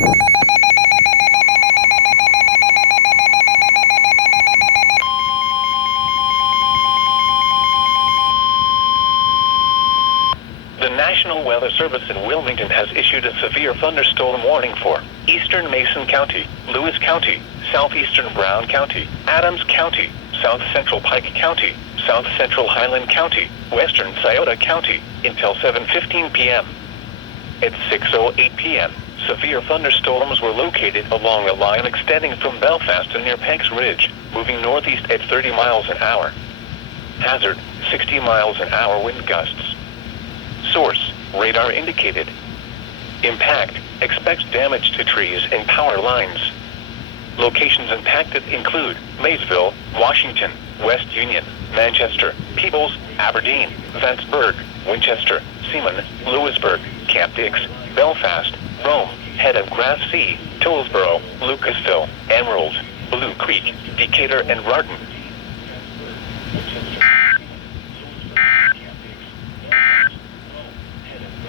The National Weather Service in Wilmington has issued a severe thunderstorm warning for eastern Mason County, Lewis County, southeastern Brown County, Adams County, south central Pike County, south central Highland County, western Scioto County, until 7:15 p.m. At 6:08 p.m., severe thunderstorms were located along a line extending from Belfast to near Peck's Ridge, moving northeast at 30 miles an hour. Hazard, 60 miles an hour wind gusts. Source, radar indicated. Impact, expects damage to trees and power lines. Locations impacted include Maysville, Washington, West Union, Manchester, Peebles, Aberdeen, Vanceburg, Winchester, Seaman, Lewisburg, Camp Dix, Belfast, Rome, Head of Grass Sea, Tollsboro, Lucasville, Emerald, Blue Creek, Decatur, and Rarden.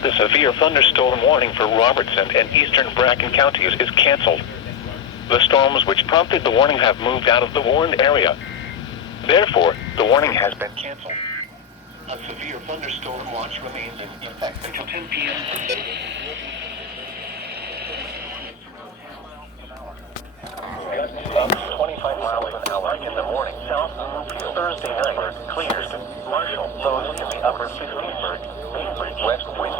The severe thunderstorm warning for Robertson and eastern Bracken counties is canceled. The storms which prompted the warning have moved out of the warned area. Therefore, the warning has been canceled. A severe thunderstorm watch remains in effect until 10 p.m. Gusts 25 miles an hour in the morning south. Thursday night clears. Marshall lows in the upper 50s. West wind